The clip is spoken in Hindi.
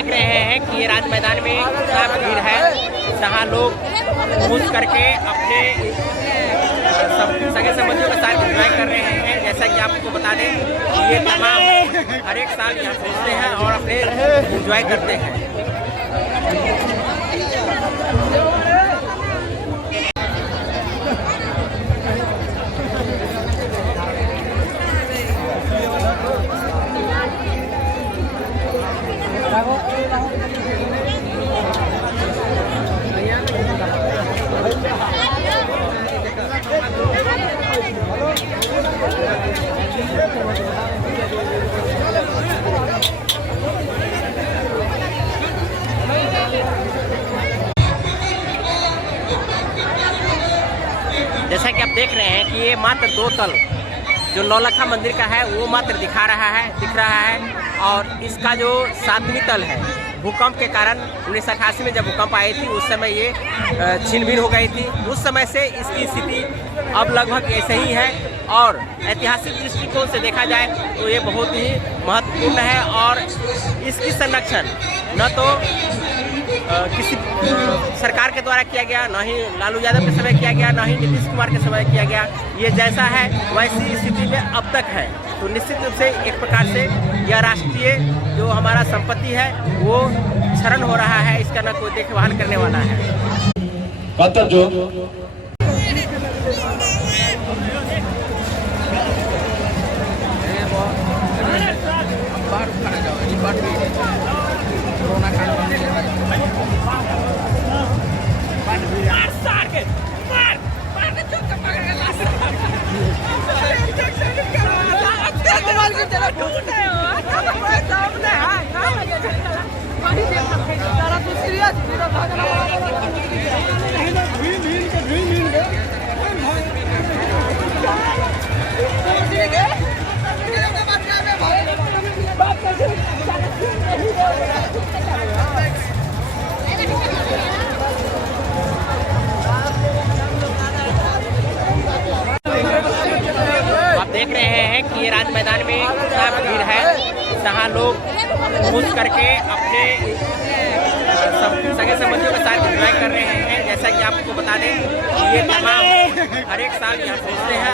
देख रहे हैं कि ये राज मैदान में क्या भीड़ है, जहाँ लोग घुस करके अपने सगे संबंधियों के साथ एंजॉय कर रहे हैं। जैसा कि आपको बता दें कि ये तमाम हर एक साल यहाँ पहुँचते हैं और अपने एंजॉय करते हैं। जैसा कि आप देख रहे हैं कि ये मात्र 2 तल जो नौलखा मंदिर का है वो मात्र दिख रहा है और इसका जो 7वीं तल है भूकंप के कारण 1988 में जब भूकंप आई थी उस समय ये छीन भिन हो गई थी। उस समय से इसकी स्थिति अब लगभग ऐसे ही है और ऐतिहासिक दृष्टिकोण से देखा जाए तो ये बहुत ही महत्वपूर्ण है और इसकी संरक्षण न तो किसी सरकार के द्वारा किया गया, न ही लालू यादव के समय किया गया, न ही नीतीश कुमार के समय किया गया। ये जैसा है वैसी स्थिति में अब तक है, तो निश्चित रूप से एक प्रकार से यह राष्ट्रीय जो हमारा संपत्ति है वो क्षरण हो रहा है, इसका न कोई देखभाल करने वाला है। देख रहे हैं कि ये राज मैदान में क्या भीड़ है, जहाँ लोग घुस करके अपने सगे संबंधियों के साथ एंजॉय कर रहे हैं। जैसा कि आपको बता दें कि ये तमाम हर एक साल यहाँ पहुँचते हैं